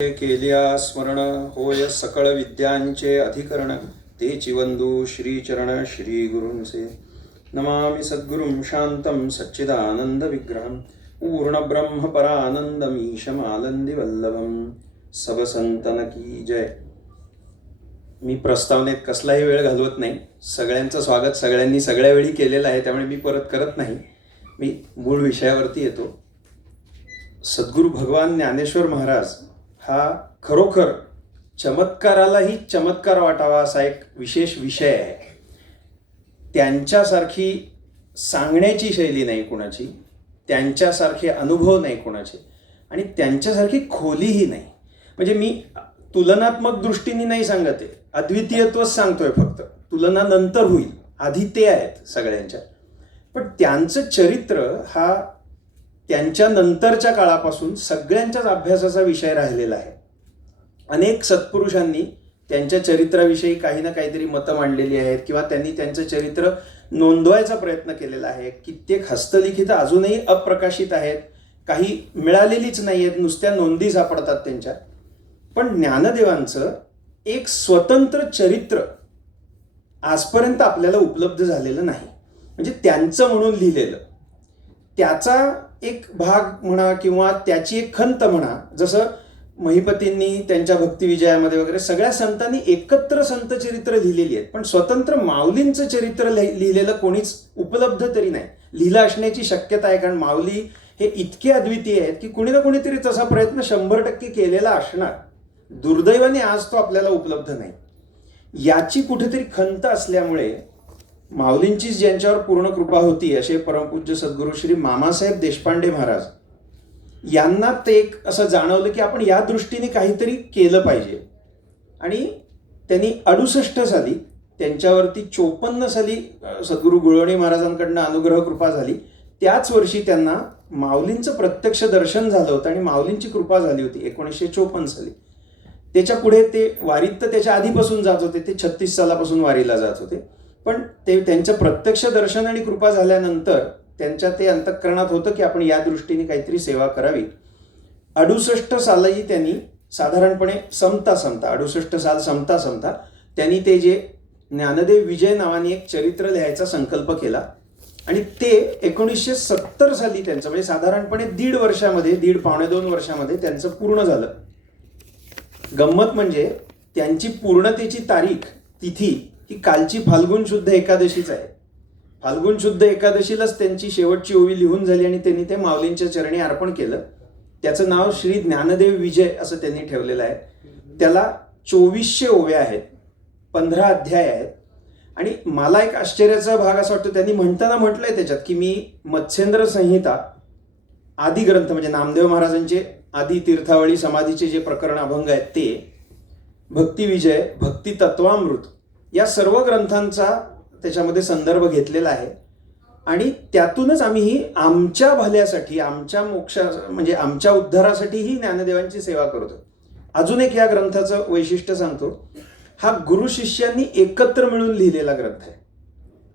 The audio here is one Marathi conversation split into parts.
केलिया स्मरण होय सकळ विद्यांचे अधिकरण तेची वंदू श्रीचरण श्री गुरूंचे नमामि सद्गुरुं शांतं सच्चिदानंद विग्रहं पूर्ण ब्रह्म परानंदमीशमालंदी वल्लभम सब संतन की जय. मी प्रस्तावनेत कसलाही वेळ घालवत नाही. सगळ्यांचं स्वागत सगळ्यांनी सगळ्या वेळी केलेलं आहे, त्यामुळे मी परत करत नाही. मी मूळ विषयावरती येतो. सद्गुरू भगवान ज्ञानेश्वर महाराज हा खरोखर चमत्कारालाही चमत्कार वाटावा असा एक विशेष विषय आहे. त्यांच्यासारखी सांगण्याची शैली नाही कुणाची, त्यांच्यासारखे अनुभव नाही कुणाचे, आणि त्यांच्यासारखी खोलीही नाही. म्हणजे मी तुलनात्मक दृष्टीने नाही सांगत आहे, अद्वितीयत्वच सांगतोय. फक्त तुलना नंतर होईल, आधी ते आहेत सगळ्यांच्या. पण त्यांचं चरित्र हा त्यांच्या नंतरच्या काळापासून सगळ्यांच्याच अभ्यासाचा विषय राहिलेला आहे. अनेक सत्पुरुषांनी त्यांच्या चरित्राविषयी काही ना काहीतरी मतं मांडलेली आहेत किंवा त्यांनी त्यांचं चरित्र नोंदवायचा प्रयत्न केलेला आहे. कित्येक हस्तलिखित अजूनही अप्रकाशित आहेत, काही मिळालेलीच नाही आहेत, नुसत्या नोंदी सापडतात त्यांच्या. पण ज्ञानदेवांचं एक स्वतंत्र चरित्र आजपर्यंत आपल्याला उपलब्ध झालेलं नाही. म्हणजे त्यांचं म्हणून लिहिलेलं, त्याचा एक भाग म्हणा किंवा त्याची एक खंत म्हणा. जसं महिपतींनी त्यांच्या भक्तिविजयामध्ये वगैरे सगळ्या संतांनी एकत्र संत चरित्र लिहिलेली आहेत, पण स्वतंत्र माऊलींचं चरित्र लिहिलेलं कोणीच उपलब्ध तरी नाही. लिहिलं असण्याची शक्यता आहे, कारण माऊली हे इतके अद्वितीय आहेत की कुणी ना कुणीतरी तसा प्रयत्न 100% केलेला असणार. दुर्दैवाने आज तो आपल्याला उपलब्ध नाही. याची कुठेतरी खंत असल्यामुळे माऊलींची ज्यांच्यावर पूर्ण कृपा होती असे परमपूज्य सद्गुरू श्री मामासाहेब देशपांडे महाराज यांना ते एक असं जाणवलं की आपण या दृष्टीने काहीतरी केलं पाहिजे. आणि त्यांनी 68 साली, त्यांच्यावरती 54 साली सद्गुरू गुळवणी महाराजांकडनं अनुग्रह कृपा झाली. त्याच वर्षी त्यांना माऊलींचं प्रत्यक्ष दर्शन झालं होतं आणि माऊलींची कृपा झाली होती 1954 साली. त्याच्या पुढे ते वारीत तर त्याच्या आधीपासून जात होते, ते 36 सालापासून वारीला जात होते. पण ते त्यांचं प्रत्यक्ष दर्शन आणि कृपा झाल्यानंतर त्यांच्या ते अंतःकरणात होतं की आपण या दृष्टीने काहीतरी सेवा करावी. 68 सालही त्यांनी साधारणपणे संपता 68 साल संपता त्यांनी ते जे ज्ञानदेव विजय नावाने एक चरित्र लिहायचा संकल्प केला आणि ते 1970 साली त्यांचं म्हणजे साधारणपणे 1.5 वर्षामध्ये, 1.5-2 वर्षामध्ये त्यांचं पूर्ण झालं. गंमत म्हणजे त्यांची पूर्णतेची तारीख, तिथी ही कालची फाल्गुन शुद्ध एकादशीच आहे. फाल्गुन शुद्ध एकादशीलाच त्यांची शेवटची ओवी लिहून झाली आणि त्यांनी ते माऊलींच्या चरणी अर्पण केलं. त्याचं नाव श्री ज्ञानदेव विजय असं त्यांनी ठेवलेलं आहे. त्याला 2400 ओव्या आहेत, 15 अध्याय आहेत. आणि मला एक आश्चर्याचा भाग असा वाटतो, त्यांनी म्हणताना म्हटलंय त्याच्यात की मी मत्स्येंद्र संहिता आदी ग्रंथ म्हणजे नामदेव महाराजांचे आदी तीर्थावळी समाधीचे जे प्रकरण अभंग आहेत ते, भक्तिविजय, भक्ती तत्वामृत या सर्व ग्रंथांचा त्याच्यामध्ये संदर्भ घेतलेला आहे. आणि त्यातूनच आम्ही ही आमच्या भल्यासाठी, आमच्या मोक्षा म्हणजे आमच्या उद्धारासाठी ही ज्ञानदेवांची सेवा करतो. अजून एक या ग्रंथाचं वैशिष्ट्य सांगतो. हा गुरु शिष्यांनी एकत्र मिळून लिहिलेला ग्रंथ आहे.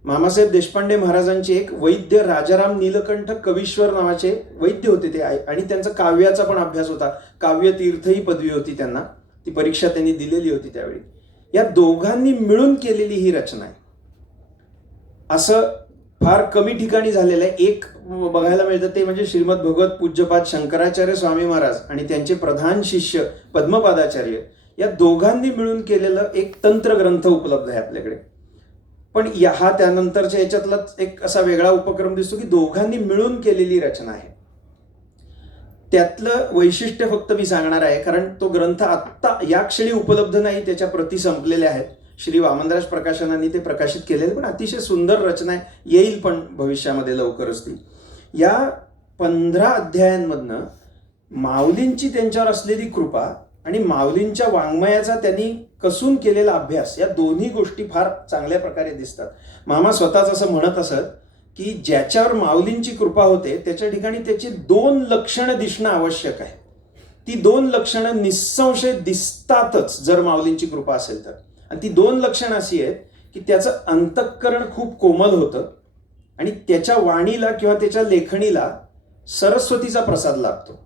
मामासाहेब देशपांडे महाराजांचे एक वैद्य राजाराम नीलकंठ कवीश्वर नावाचे वैद्य होते ते, आणि त्यांचा काव्याचा पण अभ्यास होता. काव्य तीर्थ ही पदवी होती त्यांना, ती परीक्षा त्यांनी दिलेली होती त्यावेळी. या दोघांनी मिळून केलेली ही रचना आहे. असं फार कमी ठिकाणी झालेलं आहे. एक बघायला मिळतं ते म्हणजे श्रीमद भगवत पूज्यपाद शंकराचार्य स्वामी महाराज आणि त्यांचे प्रधान शिष्य पद्मपादाचार्य या दोघांनी मिळून केलेलं एक तंत्र ग्रंथ उपलब्ध आहे आपल्याकडे. पण हा त्यानंतरच्या याच्यातलाच एक असा वेगळा उपक्रम दिसतो की दोघांनी मिळून केलेली रचना आहे. त्यातलं वैशिष्ट्य फक्त मी सांगणार आहे, कारण तो ग्रंथ आत्ता या क्षणी उपलब्ध नाही, त्याच्या प्रती संपलेल्या आहेत. श्री वामनराज प्रकाशनांनी ते प्रकाशित केलेले, पण अतिशय सुंदर रचना आहे. येईल पण भविष्यामध्ये लवकरच ती. या 15 अध्यायांमधनं माऊलींची त्यांच्यावर असलेली कृपा आणि माऊलींच्या वाङ्मयाचा त्यांनी कसून केलेला अभ्यास, या दोन्ही गोष्टी फार चांगल्या प्रकारे दिसतात. मामा स्वतःच असं म्हणत असत की ज्याच्यावर माऊलींची कृपा होते त्याच्या ठिकाणी त्याची 2 लक्षणं दिसणं आवश्यक आहे. ती 2 लक्षणं निस्संशय दिसतातच जर माऊलींची कृपा असेल तर. आणि ती 2 लक्षणं अशी आहेत की त्याचं अंतःकरण खूप कोमल होतं आणि त्याच्या वाणीला किंवा त्याच्या लेखणीला सरस्वतीचा प्रसाद लाभतो.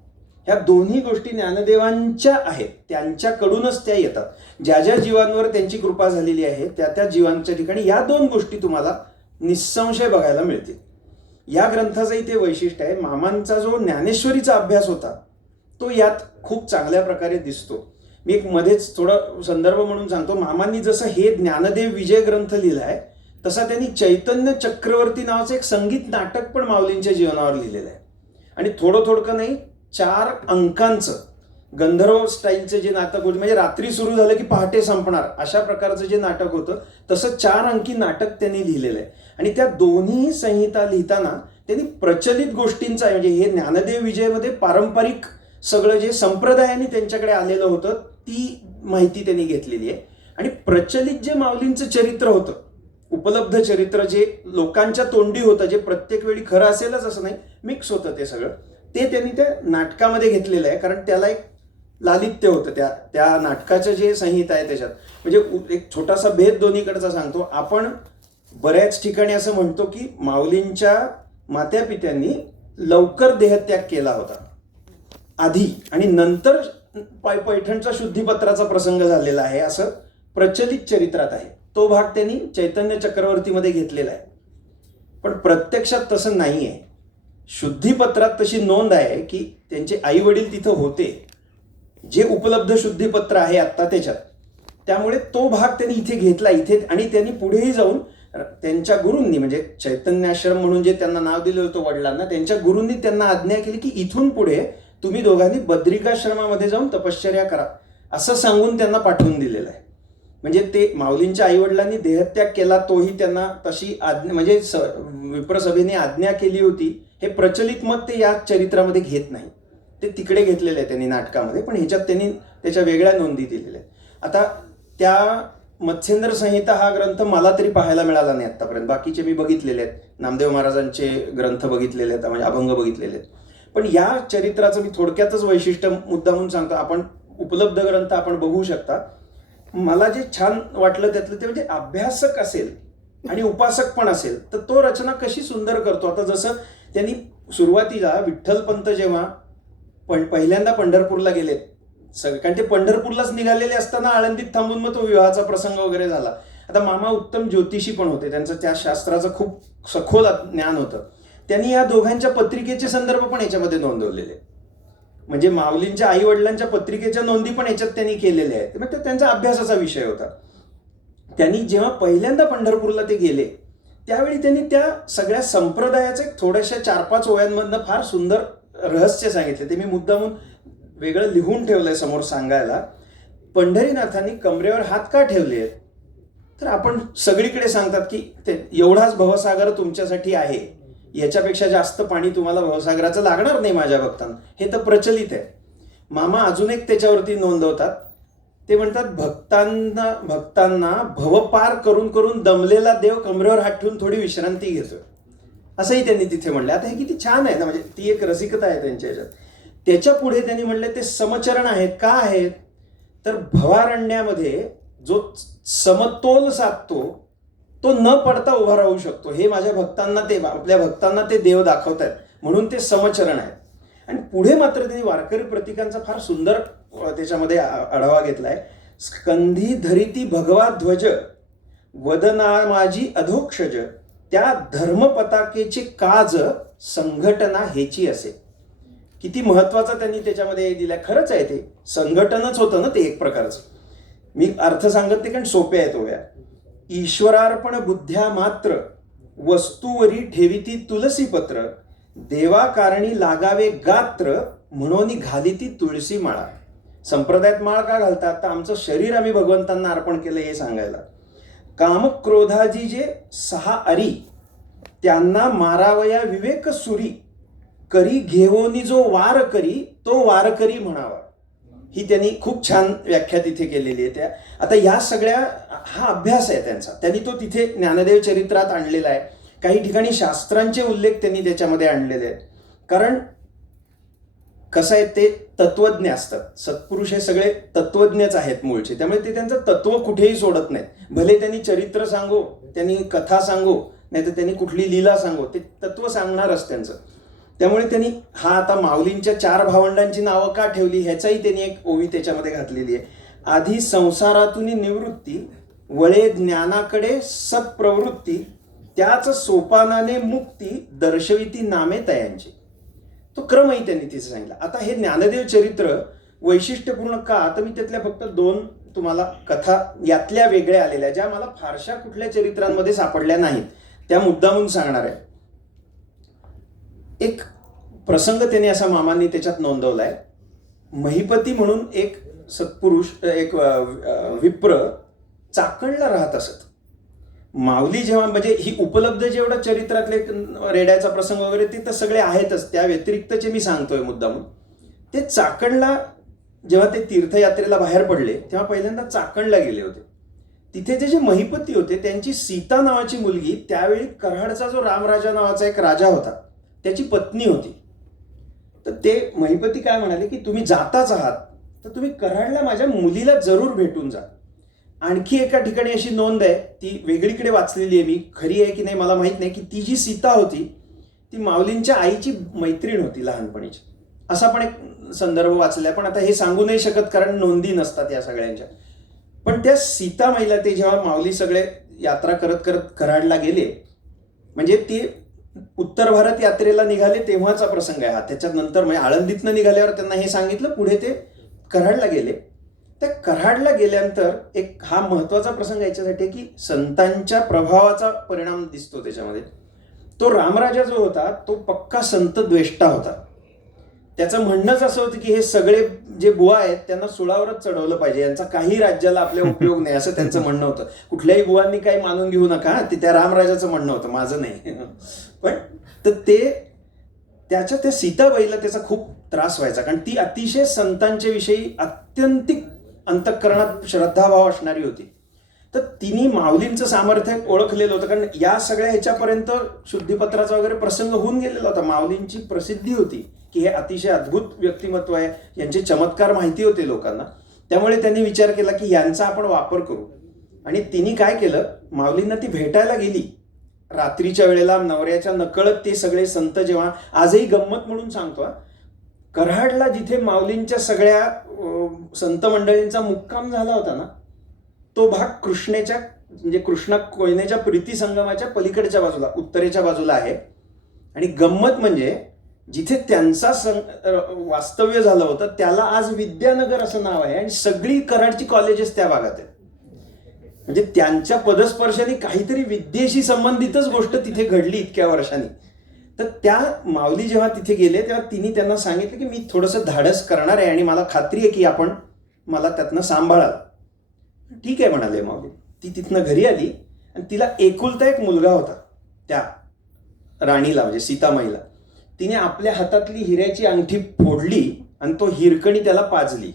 ह्या दोन्ही गोष्टी ज्ञानदेवांच्या आहेत, त्यांच्याकडूनच त्या येतात. ज्या ज्या जीवांवर त्यांची कृपा झालेली आहे त्या त्या जीवांच्या ठिकाणी या दोन गोष्टी तुम्हाला निस्संशय बघायला मिळतील. या ग्रंथाचंही ते वैशिष्ट्य आहे. मामांचा जो ज्ञानेश्वरीचा अभ्यास होता तो यात खूप चांगल्या प्रकारे दिसतो. मी एक मध्येच थोडा संदर्भ म्हणून सांगतो. मामांनी जसं हे ज्ञानदेव विजय ग्रंथ लिहिलाय तसा त्यांनी चैतन्य चक्रवर्ती नावाचं एक संगीत नाटक पण माऊलींच्या जीवनावर लिहिलेलं आहे. आणि थोडं नाही, 4 अंकांचं गंधर्व स्टाईलचं जे नाटक होतं, म्हणजे रात्री सुरू झालं की पहाटे संपणार अशा प्रकारचं जे नाटक होतं तसं 4 अंकी नाटक त्यांनी लिहिलेलं आहे. आणि त्या दोन्ही संहिता लिहिताना त्यांनी प्रचलित गोष्टींचा, म्हणजे हे ज्ञानदेव विजयमध्ये पारंपरिक सगळं जे संप्रदायाने त्यांच्याकडे आलेलं होतं ती माहिती त्यांनी घेतलेली आहे. आणि प्रचलित जे माऊलींचं चरित्र होतं, उपलब्ध चरित्र जे लोकांच्या तोंडी होतं, जे प्रत्येक वेळी खरं असेलच असं नाही, मिक्स होतं ते सगळं, ते त्यांनी त्या नाटकामध्ये घेतलेलं आहे. कारण त्याला एक लालित्य होतं त्या नाटकाचं जे संहिता आहे त्याच्यात. म्हणजे एक छोटासा भेद दोन्हीकडचा सांगतो. आपण बऱ्याच ठिकाणी असं म्हणतो की माऊलींच्या मात्यापित्यांनी लवकर देहत्याग केला होता आधी आणि नंतर पैठणचा शुद्धीपत्राचा प्रसंग झालेला आहे असं प्रचलित चरित्रात आहे. तो भाग त्यांनी चैतन्य चक्रवर्तीमध्ये घेतलेला आहे. पण प्रत्यक्षात तसं नाही आहे. शुद्धीपत्रात तशी नोंद आहे की त्यांचे आई वडील तिथं होते, जे उपलब्ध शुद्धीपत्र आहे आत्ता त्याच्यात. त्यामुळे तो भाग त्यांनी इथे घेतला इथे. आणि त्यांनी पुढेही जाऊन त्यांच्या गुरूंनी, म्हणजे चैतन्याश्रम म्हणून जे त्यांना नाव दिलं होतं वडिलांना, त्यांच्या गुरूंनी त्यांना आज्ञा केली की इथून पुढे तुम्ही दोघांनी बद्रिकाश्रमामध्ये जाऊन तपश्चर्या करा असं सांगून त्यांना पाठवून दिलेलं आहे. म्हणजे ते माऊलींच्या आईवडिलांनी देहत्याग केला तोही त्यांना तशी आज्ञा, म्हणजे विप्रसभेने आज्ञा केली होती, हे प्रचलित मत ते या चरित्रामध्ये घेत नाही. ते तिकडे घेतलेलं आहे त्यांनी नाटकामध्ये, पण ह्याच्यात त्यांनी त्याच्या वेगळ्या नोंदी दिलेल्या आहेत. आता त्या मत्स्येंद्र संहिता हा ग्रंथ मला तरी पाहायला मिळाला नाही आतापर्यंत. बाकीचे मी बघितलेले आहेत, नामदेव महाराजांचे ग्रंथ बघितलेले आहेत, म्हणजे अभंग बघितलेले आहेत. पण या चरित्राचं मी थोडक्यातच वैशिष्ट्य मुद्दामून सांगतो. आपण उपलब्ध ग्रंथ आपण बघू शकता. मला जे छान वाटलं त्यातलं ते म्हणजे अभ्यासक असेल आणि उपासक पण असेल तर तो रचना कशी सुंदर करतो. आता जसं त्यांनी सुरुवातीला विठ्ठलपंत जेव्हा पहिल्यांदा पंढरपूरला गेलेत सगळे, कारण ते पंढरपूरलाच निघालेले असताना आळंदीत थांबून मग तो विवाहाचा प्रसंग वगैरे झाला. आता मामा उत्तम ज्योतिषी पण होते, त्यांचं त्या शास्त्राचं खूप सखोल ज्ञान होतं. त्यांनी या दोघांच्या पत्रिकेचे संदर्भ पण याच्यामध्ये नोंदवलेले, म्हणजे माऊलींच्या आई वडिलांच्या पत्रिकेच्या नोंदी पण याच्यात त्यांनी केलेल्या आहेत. मग त्यांचा अभ्यासाचा विषय होता. त्यांनी जेव्हा पहिल्यांदा पंढरपूरला ते गेले त्यावेळी त्यांनी त्या सगळ्या संप्रदायाचे थोड्याशा 4-5 ओव्यांमधनं फार सुंदर रहस्य सांगितले. ते मी मुद्दामून वेगळं लिहून ठेवलंय समोर सांगायला. पंढरीनाथांनी कमरेवर हात का ठेवले आहेत, तर आपण सगळीकडे सांगतात की ते एवढाच भवसागर तुमच्यासाठी आहे, याच्यापेक्षा जास्त पाणी तुम्हाला भवसागराचं लागणार नाही माझ्या भक्तांना, हे तर प्रचलित आहे. मामा अजून एक त्याच्यावरती नोंदवतात. ते म्हणतात भक्तांना भवपार करून करून दमलेला देव कमरेवर हात ठेवून थोडी विश्रांती घेतो, असंही त्यांनी तिथे म्हणलं. आता हे किती छान आहे ना, म्हणजे ती एक रसिकता आहे त्यांच्या ह्याच्यात. त्याच्या पुढे त्यांनी म्हणले ते समचरण आहेत. का आहेत, तर भवारण्यामध्ये जो समतोल साधतो तो न पडता उभा राहू शकतो, हे माझ्या भक्तांना, ते आपल्या भक्तांना ते देव दाखवत आहेत, म्हणून ते समचरण आहेत. आणि पुढे मात्र त्यांनी वारकरी प्रतीकांचा फार सुंदर त्याच्यामध्ये आढावा घेतलाय. स्कंधी धरिती भगवा ध्वज, वदना माझी अधोक्षज, त्या धर्मपताकेचे काज संघटना हेची असे. किती महत्वाचा त्यांनी त्याच्यामध्ये दिलाय. खरंच आहे, ते संघटनच होतं ना ते एक प्रकारचं. मी अर्थ सांगत ते कारण सोपे आहेत ओव्या. ईश्वरार्पण बुद्ध्या मात्र, वस्तूवरी ठेविती तुलसी पत्र, देवा कारणी लागावे गात्र, म्हणून घालिती तुळशी माळा. संप्रदायात माळ का घालतात, तर आमचं शरीर आम्ही भगवंतांना अर्पण केलं हे सांगायला. कामक्रोधाजी जे 6 अरी, त्यांना मारावया विवेक सुरी, करी घेवोनी जो वार करी, तो वारकरी म्हणावा. ही त्यांनी खूप छान व्याख्या तिथे केलेली आहे. त्या आता या सगळ्या हा अभ्यास आहे त्यांचा, त्यांनी तो तिथे ज्ञानदेव चरित्रात आणलेला आहे. काही ठिकाणी शास्त्रांचे उल्लेख त्यांनी त्याच्यामध्ये आणलेले आहेत. कारण कसं आहे, ते तत्वज्ञ असतात. सत्पुरुष हे सगळे तत्वज्ञच आहेत मूळचे, त्यामुळे ते त्यांचं तत्व कुठेही सोडत नाहीत. भले त्यांनी चरित्र सांगो, त्यांनी कथा सांगो, नाही तर त्यांनी कुठली लीला सांगो, ते तत्व सांगणारच त्यांचं. त्यामुळे त्यांनी हा आता माऊलींच्या 4 भावंडांची नावं का ठेवली ह्याचाही त्यांनी एक ओवी त्याच्यामध्ये घातलेली आहे. आधी संसारातून निवृत्ती, वळे ज्ञानाकडे सत्प्रवृत्ती, त्याच सोपानाने मुक्ती, दर्शविती नामे तयांची. तो क्रमही त्यांनी तिथे सांगितला. आता हे ज्ञानदेव चरित्र वैशिष्ट्यपूर्ण का, तर मी त्यातल्या फक्त 2 तुम्हाला कथा यातल्या वेगळ्या आलेल्या ज्या मला फारशा कुठल्या चरित्रांमध्ये सापडल्या नाहीत त्या मुद्दामून सांगणार आहे. एक प्रसंग त्याने असा मामांनी त्याच्यात नोंदवलाय. महिपती म्हणून एक सत्पुरुष, एक विप्र चाकणला राहत असत. माऊली जेव्हा, म्हणजे ही उपलब्ध जेवढं चरित्रातले रेड्याचा प्रसंग वगैरे ते तर सगळे आहेतच, त्या व्यतिरिक्तचे मी सांगतोय मुद्दामून. ते चाकणला जेव्हा ते तीर्थयात्रेला बाहेर पडले तेव्हा पहिल्यांदा चाकणला गेले होते. तिथे ते जे महिपती होते त्यांची सीता नावाची मुलगी, त्यावेळी कराडचा जो रामराजा नावाचा एक राजा होता त्याची पत्नी होती. तर ते महिपती काय म्हणाले की तुम्ही जाताच आहात तर तुम्ही कराडला माझ्या मुलीला जरूर भेटून जा. आणखी एका ठिकाणी अशी नोंद आहे, ती वेगळीकडे वाचलेली आहे मी, खरी आहे की नाही मला माहीत नाही, की ती जी सीता होती ती माऊलींच्या आईची मैत्रीण होती लहानपणीची. असा पण एक संदर्भ वाचलाय, पण आता हे सांगू नाही शकत कारण नोंदी नसतात या सगळ्यांच्या. पण त्या सीतामाईला ते जेव्हा माऊली सगळे यात्रा करत करत कराडला गेले, म्हणजे ते उत्तर भारत यात्रेला निघाले तेव्हाचा प्रसंग आहे हा. त्याच्यानंतर म्हणजे आळंदीतनं निघाल्यावर त्यांना हे सांगितलं, पुढे ते कराडला गेले. त्या कराडला गेल्यानंतर एक हा महत्वाचा प्रसंग याच्यासाठी की संतांच्या प्रभावाचा परिणाम दिसतो त्याच्यामध्ये. तो रामराजा जो होता तो पक्का संत द्वेष्टा होता. त्याचं म्हणणंच असं होतं की हे सगळे जे बुवा आहेत त्यांना सुळावरच चढवलं पाहिजे, यांचा काही राज्याला आपल्या उपयोग नाही, असं त्यांचं म्हणणं होतं. कुठल्याही बुवांनी काही मानून घेऊ नका, ते त्या रामराजाचं म्हणणं होतं, माझं नाही. पण तर ते त्याच्या त्या सीताबाईला त्याचा खूप त्रास व्हायचा, कारण ती अतिशय संतांच्या विषयी अत्यंतिक अंतःकरणात श्रद्धाभाव असणारी होती. तर तिने माऊलींचं सामर्थ्य ओळखलेलं होतं, कारण या सगळ्या ह्याच्यापर्यंत शुद्धीपत्राचा वगैरे प्रसंग होऊन गेलेला होता. माऊलींची प्रसिद्धी होती की हे अतिशय अद्भुत व्यक्तिमत्व आहे, यांचे चमत्कार माहिती होते लोकांना. त्यामुळे त्यांनी विचार केला की यांचा आपण वापर करू. आणि तिने काय केलं, माऊलींना ती भेटायला गेली रात्रीच्या वेळेला, नवऱ्याच्या नकळत ते सगळे संत. जेव्हा आजही गंमत म्हणून सांगतो, कराडला जिथे माऊलींच्या सगळ्या संत मंडळींचा मुक्काम झाला होता ना, तो भाग कृष्णेच्या म्हणजे कृष्णा कोयनेच्या प्रीती संगमाच्या पलीकडच्या बाजूला, उत्तरेच्या बाजूला आहे. आणि गंमत म्हणजे जिथे त्यांचा वास्तव्य झालं होतं त्याला आज विद्यानगर असं नाव आहे, आणि सगळी कराडची कॉलेजेस त्या भागात आहेत. म्हणजे त्यांच्या पदस्पर्शाने काहीतरी विद्येशी संबंधितच गोष्ट तिथे घडली इतक्या वर्षांनी. तर त्या माऊली जेव्हा तिथे गेले तेव्हा तिने त्यांना सांगितलं की मी थोडंसं धाडस करणार आहे आणि मला खात्री आहे की आपण मला त्यातनं सांभाळाल. ठीक आहे म्हणाले माऊली. ती तिथनं घरी आली आणि तिला एकुलता एक मुलगा होता त्या राणीला, म्हणजे सीतामाईला. तिने आपल्या हातातली हिऱ्याची अंगठी फोडली आणि तो हिरकणी त्याला पाजली.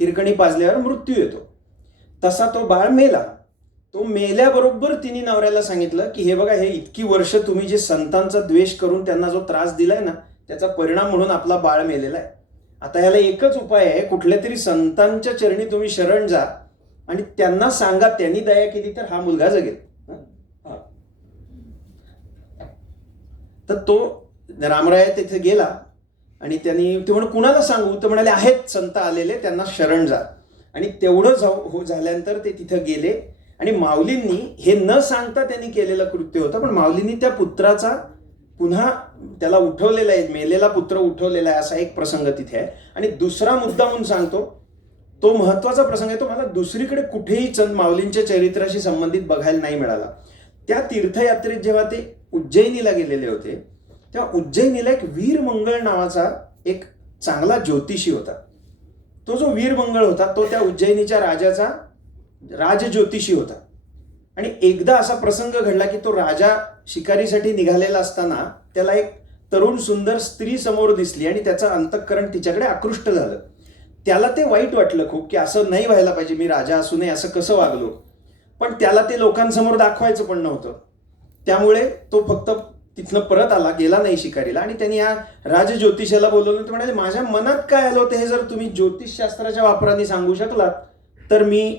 हिरकणी पाजल्यावर मृत्यू येतो. तसा तो बाळ मेला. तो मेल्याबरोबर तिने नवऱ्याला सांगितलं की हे बघा, हे इतकी वर्ष तुम्ही जे संतांचा द्वेष करून त्यांना जो त्रास दिलाय ना, त्याचा परिणाम म्हणून आपला बाळ मेलेला आहे. आता ह्याला एकच उपाय आहे, कुठल्या तरी संतांच्या चरणी तुम्ही शरण जा आणि त्यांना सांगा त्यांनी दया केली तर हा मुलगा जगेल. तर तो रामराय तिथे गेला आणि त्यांनी ते म्हणून कुणाला सांगू, तर म्हणाले आहेत संत आलेले, त्यांना शरण जा. आणि तेवढं झाल्यानंतर ते तिथं गेले. आणि माऊलींनी हे न सांगता त्यांनी केलेलं कृत्य होतं, पण माऊलींनी त्या पुत्राचा पुन्हा त्याला उठवलेला आहे, मेलेला पुत्र उठवलेला आहे, असा एक प्रसंग तिथे आहे. आणि दुसरा मुद्दा म्हणून सांगतो, तो महत्वाचा प्रसंग आहे, तो मला दुसरीकडे कुठेही माऊलींच्या चरित्राशी संबंधित बघायला नाही मिळाला. त्या तीर्थयात्रेत जेव्हा ते उज्जैनीला गेलेले होते तेव्हा उज्जैनीला एक वीरमंगळ नावाचा एक चांगला ज्योतिषी होता. तो जो वीरमंगळ होता तो त्या उज्जैनीच्या राजाचा राजज्योतिषी होता. आणि एकदा असा प्रसंग घडला की तो राजा शिकारीसाठी निघालेला असताना त्याला एक तरुण सुंदर स्त्री समोर दिसली आणि त्याचं अंतःकरण तिच्याकडे आकृष्ट झालं. त्याला ते वाईट वाटलं खूप की असं नाही व्हायला पाहिजे, मी राजा असूनही असं कसं वागलो. पण त्याला ते लोकांसमोर दाखवायचं पण नव्हतं. त्यामुळे तो फक्त तिथनं परत आला, गेला नाही शिकारीला. आणि त्यांनी या राजज्योतिषाला बोलवलं. ते म्हणाले माझ्या मनात काय आलं होतं हे जर तुम्ही ज्योतिषशास्त्राच्या वापराने सांगू शकलात तर मी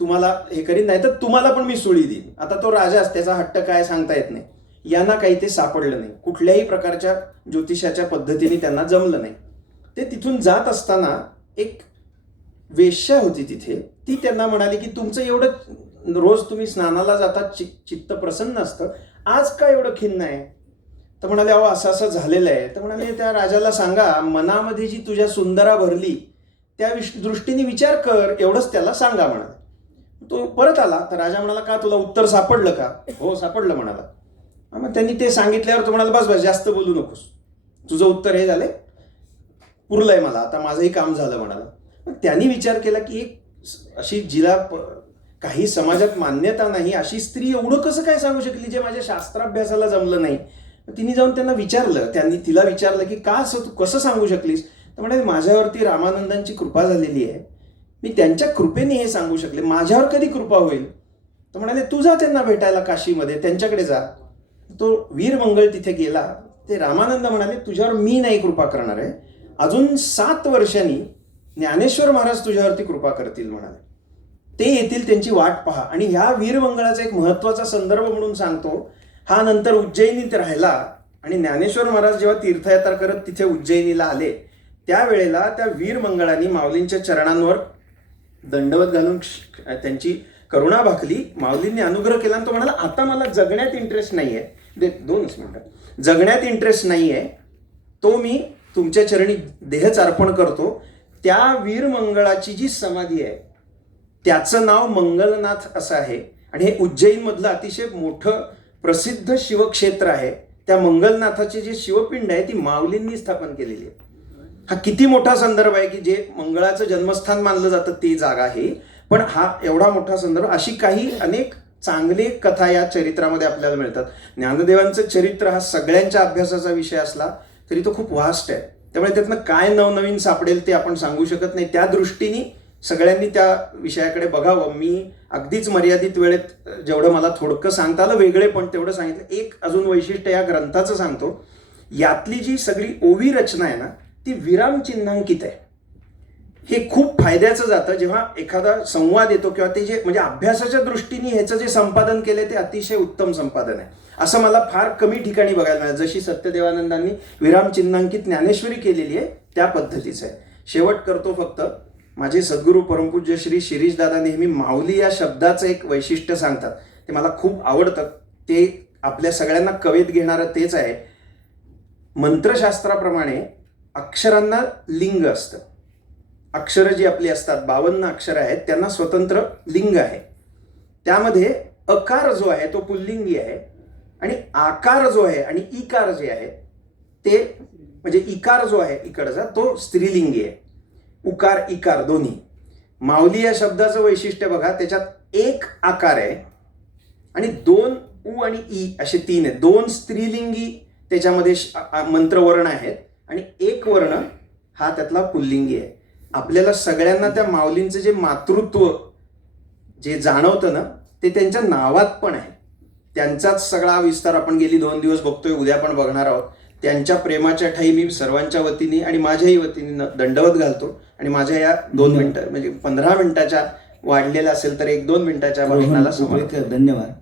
तुम्हाला हे करीन, नाही तर तुम्हाला पण मी सुळी देईन. आता तो राजा त्याचा हट्ट काय सांगता येत नाही. यांना काही ते सापडलं नाही, कुठल्याही प्रकारच्या ज्योतिषाच्या पद्धतीने त्यांना जमलं नाही. ते तिथून जात असताना एक वेश्या होती तिथे, ती त्यांना म्हणाली की तुमचं एवढं रोज तुम्ही स्नानाला जाता, चित्त प्रसन्न असतं, आज का एवढं खिन्न आहे? तर म्हणाले अहो असं असं झालेलं आहे. तर म्हणाले त्या राजाला सांगा, मनामध्ये जी तुझ्या सुंदरा भरली त्या दृष्टीने विचार कर, एवढंच त्याला सांगा म्हणाले. तो परत आला तर राजा म्हणाला का तुला उत्तर सापडलं का? हो सापडलं म्हणाला. मग त्यांनी ते सांगितल्यावर तो म्हणाला बस बस जास्त बोलू नकोस, तुझं उत्तर हे झालंय, पुरलंय मला, आता माझंही काम झालं म्हणाला. मग त्यांनी विचार केला की एक अशी जिला काही समाजात मान्यता नाही अशी स्त्री एवढं कसं काय सांगू शकली जे माझ्या शास्त्राभ्यासाला जमलं नाही. तिने जाऊन त्यांना विचारलं, त्यांनी तिला विचारलं की का असं तू कसं सांगू शकलीस? तर म्हणाले माझ्यावरती रामानंदांची कृपा झालेली आहे, मी त्यांच्या कृपेने हे सांगू शकले, माझ्यावर कधी कृपा होईल? तर म्हणाले तू जा त्यांना भेटायला काशीमध्ये, त्यांच्याकडे जा. तो वीरमंगळ तिथे गेला. ते रामानंद म्हणाले तुझ्यावर मी नाही कृपा करणार आहे, अजून 7 वर्षांनी ज्ञानेश्वर महाराज तुझ्यावरती कृपा करतील म्हणाले, ते येतील, त्यांची वाट पहा. आणि ह्या वीरमंगळाचा एक महत्वाचा संदर्भ म्हणून सांगतो, हा नंतर उज्जैनीत राहिला आणि ज्ञानेश्वर महाराज जेव्हा तीर्थयात्रा करत तिथे उज्जैनीला आले त्यावेळेला त्या वीरमंगळाने माऊलींच्या चरणांवर दंडवत घालून त्यांची करुणा भाकली, माऊलींनी अनुग्रह केला आणि तो म्हणाला आता मला जगण्यात इंटरेस्ट नाही आहे, 2 मिनिटं, जगण्यात इंटरेस्ट नाही आहे, तो मी तुमच्या चरणी देहच अर्पण करतो. त्या वीरमंगळाची जी समाधी आहे त्याचं नाव मंगलनाथ असं आहे आणि हे उज्जैनमधलं अतिशय मोठं प्रसिद्ध शिवक्षेत्र आहे. त्या मंगलनाथाची जी शिवपिंड आहे ती माऊलींनी स्थापन केलेली आहे. हा किती मोठा संदर्भ आहे की जे मंगळाचं जन्मस्थान मानलं जातं ती जागा आहे, पण हा एवढा मोठा संदर्भ. अशी काही अनेक चांगले कथा या चरित्रामध्ये आपल्याला मिळतात. ज्ञानदेवांचं चरित्र हा सगळ्यांच्या अभ्यासाचा विषय असला तरी तो खूप वास्ट आहे, त्यामुळे त्यातनं काय नवनवीन सापडेल ते आपण सांगू शकत नाही. त्या दृष्टीने सगळ्यांनी त्या विषयाकडे बघावं. मी अगदीच मर्यादित वेळेत जेवढं मला थोडकं सांगता आलं वेगळे पण तेवढं सांगितलं. एक अजून वैशिष्ट्य या ग्रंथाचं सांगतो, यातली जी सगळी ओवी रचना आहे ना ती विरामचिन्हांकित आहे. हे खूप फायद्याचं जातं जेव्हा एखादा संवाद येतो किंवा ते जे म्हणजे अभ्यासाच्या दृष्टीने ह्याचं जे संपादन केलंय ते अतिशय उत्तम संपादन आहे, असं मला फार कमी ठिकाणी बघायला मिळालं. जशी सत्यदेवानंदांनी विरामचिन्हांकित ज्ञानेश्वरी केलेली आहे त्या पद्धतीचं आहे. शेवट करतो फक्त, माझे सद्गुरू परमपूज्य श्री शिरीष दादा नेहमी माऊली या शब्दाचं एक वैशिष्ट्य सांगतात, ते मला खूप आवडतं. ते आपल्या सगळ्यांना कवेत घेणारं तेच आहे. मंत्रशास्त्राप्रमाणे अक्षरांना लिंग असतं. अक्षरं जी आपली असतात 52 अक्षरं आहेत त्यांना स्वतंत्र लिंग आहे. त्यामध्ये अकार जो आहे तो पुल्लिंगी आहे आणि आकार जो आहे आणि इकार जे आहे ते म्हणजे इकार जो आहे इकडचा तो स्त्रीलिंगी आहे. उकार इकार दोन्ही. माऊली या शब्दाचं वैशिष्ट्य बघा, त्याच्यात एक आकार आहे आणि 2 उ आणि ई असे 3 आहेत. 2 स्त्रीलिंगी त्याच्यामध्ये मंत्रवर्ण आहेत आणि एक वर्ण हा त्यातला पुल्लिंगी आहे. आपल्याला सगळ्यांना त्या माऊलींचं जे मातृत्व जे जाणवतं ना ते त्यांच्या नावात पण आहे. त्यांचाच सगळा विस्तार आपण गेली 2 दिवस बघतोय, उद्या पण बघणार आहोत. त्यांच्या प्रेमाच्या ठाई मी सर्वांच्या वतीने आणि माझ्याही वतीने दंडवत घालतो आणि माझ्या या 2 मिनिटं म्हणजे 15 मिनिटाच्या वाढलेला असेल तर 1-2 मिनिटाच्या भाषणाला धन्यवाद.